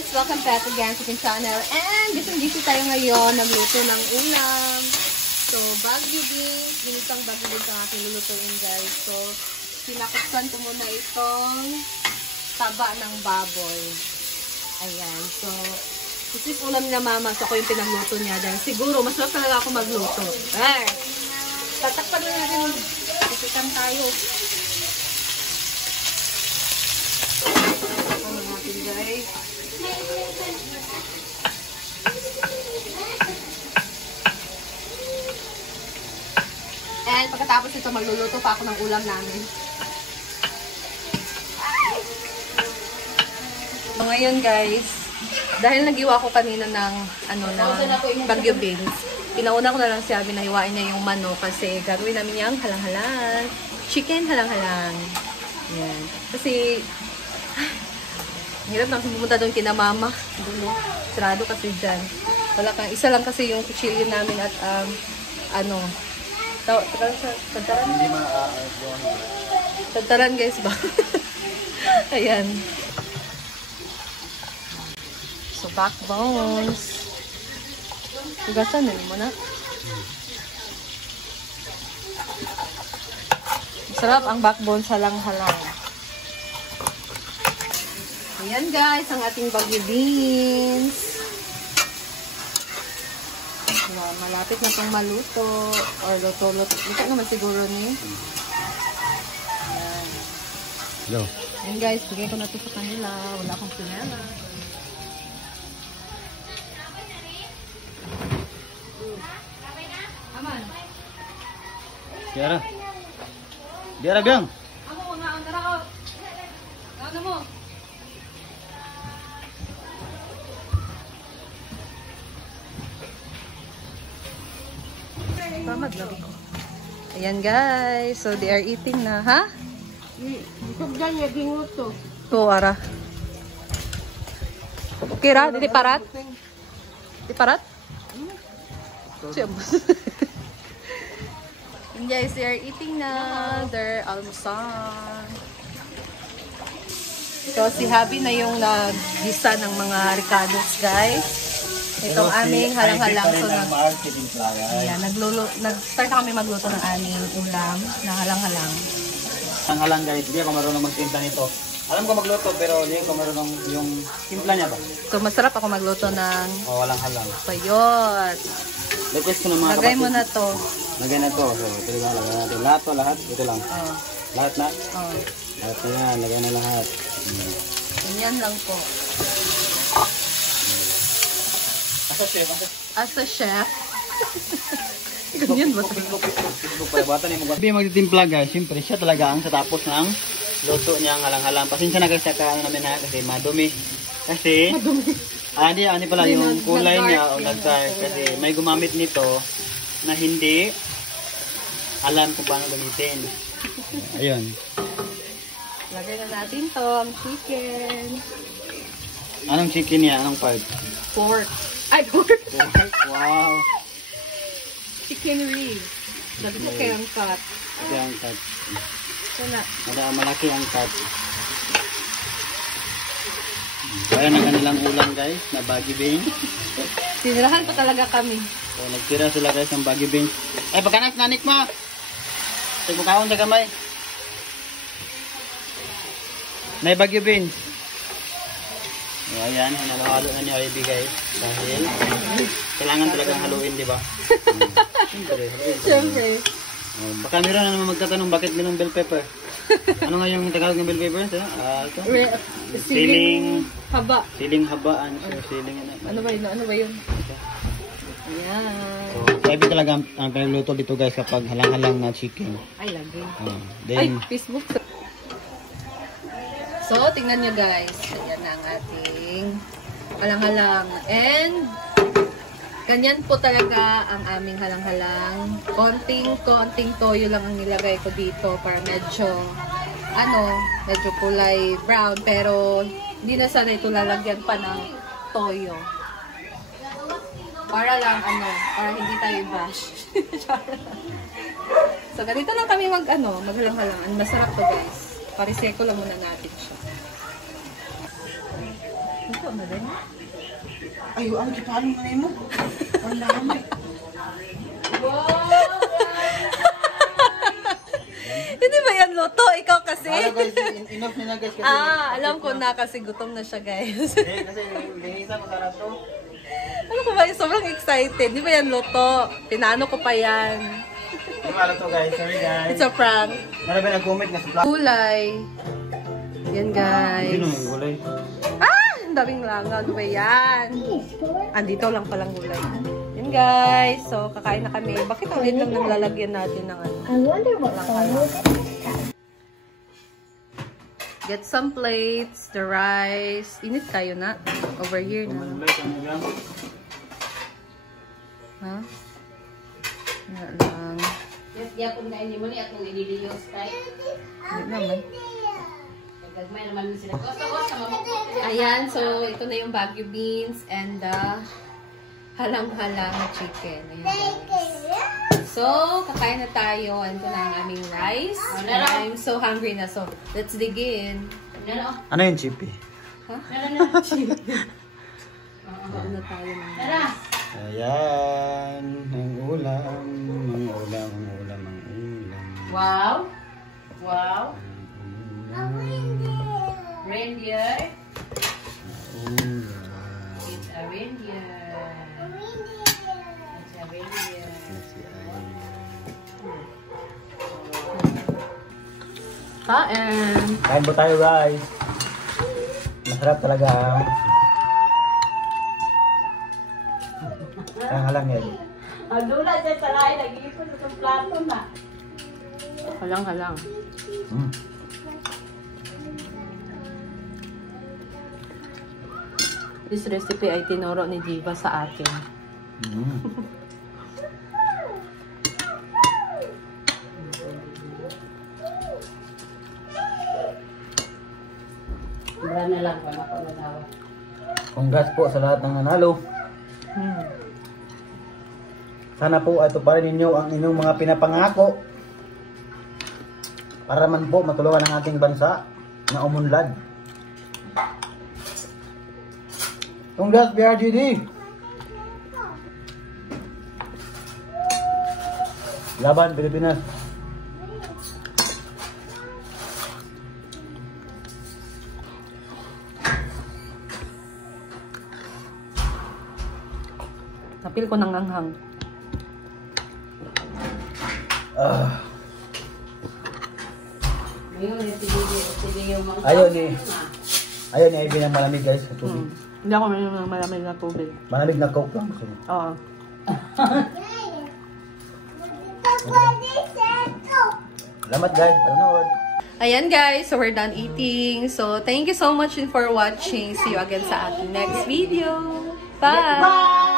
guys! Welcome back again sa aking channel. And gising-gising tayo ngayon, nagluto ng ulam. So, Baguio beans. Ginisang Baguio beans ang aking lulutuin guys. So, pinakuksan ko muna itong taba ng baboy. Ayan. So, ito yung ulam niya mama. So, ako yung pinagluto niya. Dahil siguro, masarap talaga ako magluto. Ay! Tatakpan na natin. Isikan tayo. Ano natin guys? And pagkatapos ito, magluluto pa ako ng ulam namin. So, ngayon guys, dahil nagiwa ko kanina ng Baguio beans, pinauna ko na lang si Abby na hiwain niya yung manok kasi gagawin namin yung halang-halang. Chicken halang-halang. Yan. Kasi, hirap na pumunta doon kina mama. Dulo. Sarado kasi dyan. Wala kang, isa lang kasi yung kuchilyo namin at tagtaran? Hindi tagtaran guys ba? Ayan. So, backbones. Tugasan na mo na. Masarap ang backbone sa lang-halang. Ayan guys, ang ating Baguio beans. Malapit na pang maluto. Or luto-luto. Ito naman siguro ni. Ayan. Hello. Ayan guys, bigay ko na ito sa kanila. Wala akong sinela. Aman. Biara. Biara biang. Amo nga ang tara. Ano mo? Tamad lang ko. Ayan guys, so they are eating na, ha? Isog dyan yung ginguto. Oo, ara. Okay ra, di parat? Di parat? And guys, they are eating na their almusal. So si Habi na yung nag-gisa ng mga ricados guys. Itong aming halang-halang. So, nag-start na kami magluto ng aming ulam na halang-halang. Halang guys, hindi ako marunong magtimpla nito. Alam ko magluto pero hindi ko marunong yung timpla niya ba? So masarap ako magluto ng halang-halang. Payot. Request ko ng mga Lagay mo na to. Lagay na to. So, ito lang lagay natin. Lahat. Ito lang. Oh. Lahat na? Oh. Lahat na yan. Lagay na lahat. Ganyan lang po. As a chef. Ganyan ba? Sabi magtitimpla guys, siyempre siya talaga ang sa tapos ng luto niya ang halang-halang. Pasensya na guys sa kaano namin na kasi madumi. Kasi, hindi pala yung kulay niya o nag-dark kasi may gumamit nito na hindi alam kung paano gamitin. Ayun. Lagay na natin to, ang chicken. Anong chicken niya? Anong part? Pork. Ay, pork! Wow! Chicken ribs. Lagi mo kayo ang cut. Ito ang cut. Ito na. Malaki ang cut. Kaya ng kanilang ulam guys, na Baguio beans. Sinirahan pa talaga kami. So nagtira sila guys ng Baguio beans. Ay pagkanak nanik mo! Sige mo kaon sa kamay. Na Baguio beans. So, ayan, hinalo-halo na niyo Ivy guys. Dahil kailangan talagang haluin, di ba? Siyempre. Baka meron na naman magtatanong bakit ginong bell pepper. Ano nga yung Tagalog ng bell pepper? Ito? Siling haba. Siling habaan. So, siling Ano ba yun? Ano ba yun? Ayan. So, Ivy talaga ang pinagluto dito guys kapag halang-halang na chicken. Ay, lagi. Then, Ay, Facebook. So, tingnan nyo guys. Ayan na ang ating halang-halang. And, ganyan po talaga ang aming halang-halang. Konting toyo lang ang nilagay ko dito para medyo kulay brown. Pero, hindi na sana ito lalagyan pa ng toyo. Para lang, para hindi tayo bash. So, ganito lang kami maghalang-halangan. Masarap to guys. Pariseko lang muna natin siya. Ito, na rin. Ay, ano kita anong nanay mo? Ang dami. Hindi ba yan luto? Ikaw kasi. Guys, enough na guys. Kasi, Alam ko na kasi gutom na siya, guys. kasi linisan ko sana to. Ano ko ba? Sobrang excited. Di ba yan luto? Pinano ko pa yan. Yung ano to guys, sorry guys. It's a prank. Marami nag-comment nga sa vlog. Gulay. Yan, guys. Sino yung gulay? Ang daming langaw. Ano ba yan? Andito lang palang gulay. Yan, guys. So, kakain na kami. Bakit ang liit lang nang lalagyan natin ng ano? I wonder what color it is. Get some plates, the rice. Init tayo na. Over here na. Ha? Yan lang. Yes, kung kainin mo ni atong ililiyos tayo. Hindi naman. Gagmay naman sila. Kosta mamukot. Ayan, so ito na yung Baguio beans and the halang-halang chicken. Ayan, guys. So, kakain na tayo. Ito na ang aming rice. And I'm so hungry na. So, let's dig in. Ano yung chippy? Ha? Chicken. Ano na tayo ng Ayan, ang ulam, ang ulam, ang ulam, ang ulam. Wow. Wow. Reindeer. It's a reindeer. It's a reindeer. kain. Kain po tayo guys. Masarap talaga ang halang yan. Ang dula siya sa lahi, nag-iipon sa plato na. Halang-halang. This recipe ay tinuro ni Diva sa atin. Mura na lang kung ako nagawa. Congrats po sa lahat ng nanalo. Sana po ito pa rin ninyo ang inyong mga pinapangako para man po matulungan ang ating bansa na umunlad. Congrats BRGD! Laban Pilipinas! Napil ko ng anghang. Ayaw ni Ivy ng malamig guys. Hindi ako malamig na tubig. Malamig na coke lang. So. Oo. Salamat guys. Panood. Ayan guys, so we're done eating. So thank you so much for watching. See you again sa ating next video. Bye!